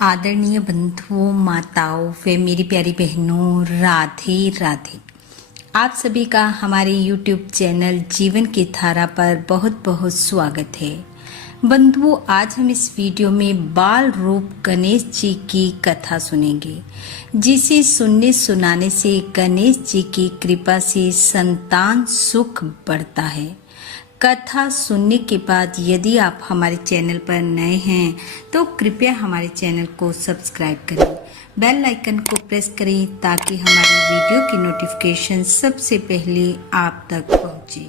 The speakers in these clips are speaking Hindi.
आदरणीय बंधुओं, माताओं व मेरी प्यारी बहनों, राधे राधे। आप सभी का हमारे YouTube चैनल जीवन की धारा पर बहुत बहुत स्वागत है। बंधुओं, आज हम इस वीडियो में बाल रूप गणेश जी की कथा सुनेंगे, जिसे सुनने सुनाने से गणेश जी की कृपा से संतान सुख बढ़ता है। कथा सुनने के बाद यदि आप हमारे चैनल पर नए हैं तो कृपया हमारे चैनल को सब्सक्राइब करें, बेल आइकन को प्रेस करें ताकि हमारी वीडियो की नोटिफिकेशन सबसे पहले आप तक पहुंचे।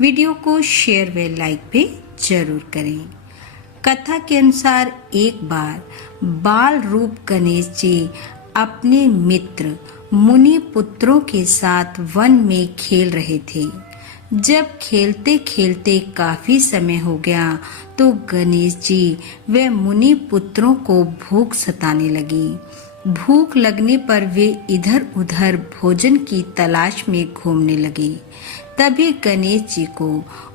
वीडियो को शेयर व लाइक भी जरूर करें। कथा के अनुसार एक बार बाल रूप गणेश जी अपने मित्र मुनि पुत्रों के साथ वन में खेल रहे थे। जब खेलते खेलते काफी समय हो गया तो गणेश जी व मुनि पुत्रों को भूख सताने लगी। भूख लगने पर वे इधर उधर भोजन की तलाश में घूमने लगे। तभी गणेश जी को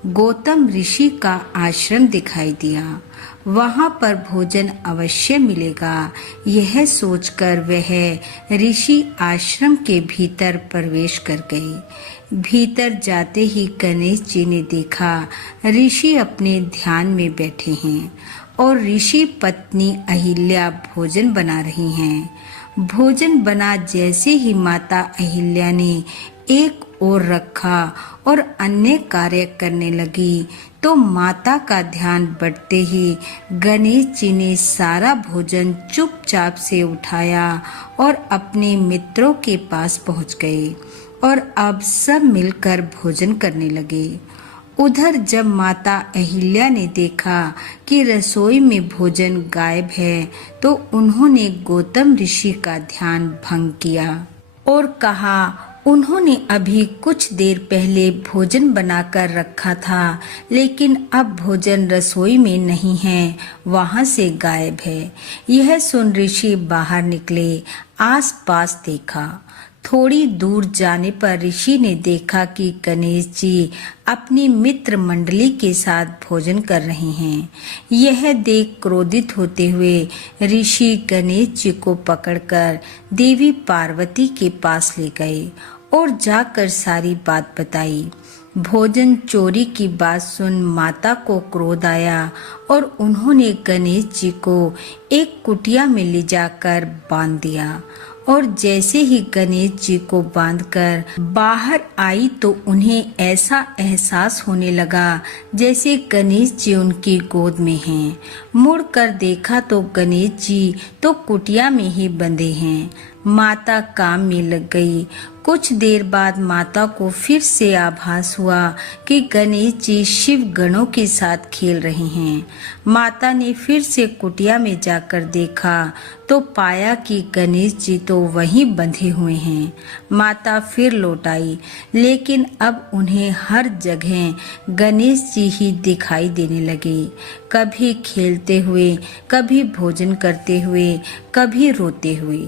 गौतम ऋषि का आश्रम दिखाई दिया। वहां पर भोजन अवश्य मिलेगा, यह सोचकर वह ऋषि आश्रम के भीतर प्रवेश कर गए। भीतर जाते ही गणेश जी ने देखा ऋषि अपने ध्यान में बैठे हैं और ऋषि पत्नी अहिल्या भोजन बना रही हैं। भोजन बना जैसे ही माता अहिल्या ने एक ओर रखा और अन्य कार्य करने लगी तो माता का ध्यान बढ़ते ही गणेश जी ने सारा भोजन चुपचाप से उठाया और अपने मित्रों के पास पहुंच गए और अब सब मिलकर भोजन करने लगे। उधर जब माता अहिल्या ने देखा कि रसोई में भोजन गायब है तो उन्होंने गौतम ऋषि का ध्यान भंग किया और कहा, उन्होंने अभी कुछ देर पहले भोजन बनाकर रखा था, लेकिन अब भोजन रसोई में नहीं है, वहां से गायब है। यह सुन ऋषि बाहर निकले, आसपास देखा। थोड़ी दूर जाने पर ऋषि ने देखा कि गणेश जी अपनी मित्र मंडली के साथ भोजन कर रहे हैं। यह देख क्रोधित होते हुए ऋषि गणेश जी को पकड़कर देवी पार्वती के पास ले गए और जाकर सारी बात बताई। भोजन चोरी की बात सुन माता को क्रोध आया और उन्होंने गणेश जी को एक कुटिया में ले जाकर बांध दिया और जैसे ही गणेश जी को बांधकर बाहर आई तो उन्हें ऐसा एहसास होने लगा जैसे गणेश जी उनकी गोद में हैं। मुड़कर देखा तो गणेश जी तो कुटिया में ही बंधे हैं। माता काम में लग गई। कुछ देर बाद माता को फिर से आभास हुआ कि गणेश जी शिव गणों के साथ खेल रहे हैं। माता ने फिर से कुटिया में जाकर देखा तो पाया कि गणेश जी तो वहीं बंधे हुए हैं। माता फिर लौट आई, लेकिन अब उन्हें हर जगह गणेश जी ही दिखाई देने लगे, कभी खेलते हुए, कभी भोजन करते हुए, कभी रोते हुए।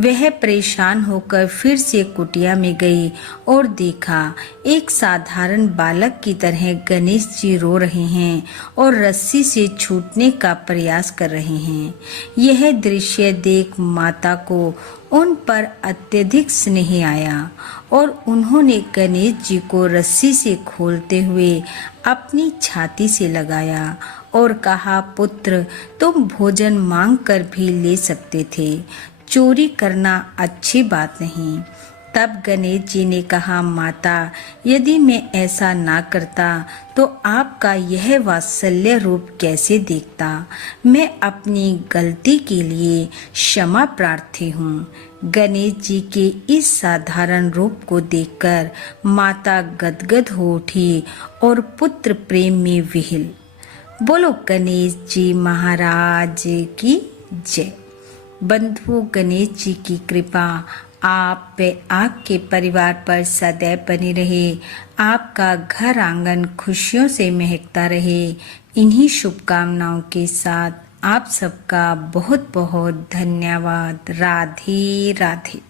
वह परेशान होकर फिर से कुटिया में गई और देखा एक साधारण बालक की तरह गणेश जी रो रहे हैं और रस्सी से छूटने का प्रयास कर रहे हैं। यह दृश्य देख माता को उन पर अत्यधिक स्नेह आया और उन्होंने गणेश जी को रस्सी से खोलते हुए अपनी छाती से लगाया और कहा, पुत्र, तुम भोजन मांग कर भी ले सकते थे, चोरी करना अच्छी बात नहीं। तब गणेश जी ने कहा, माता, यदि मैं ऐसा ना करता तो आपका यह वात्सल्य रूप कैसे देखता। मैं अपनी गलती के लिए क्षमा प्रार्थी हूँ। गणेश जी के इस साधारण रूप को देखकर माता गदगद हो उठी और पुत्र प्रेम में विहिल। बोलो गणेश जी महाराज की जय। बंधुओं, गणेश जी की कृपा आप व आपके परिवार पर सदैव बनी रहे, आपका घर आंगन खुशियों से महकता रहे। इन्हीं शुभकामनाओं के साथ आप सबका बहुत बहुत धन्यवाद। राधे राधे।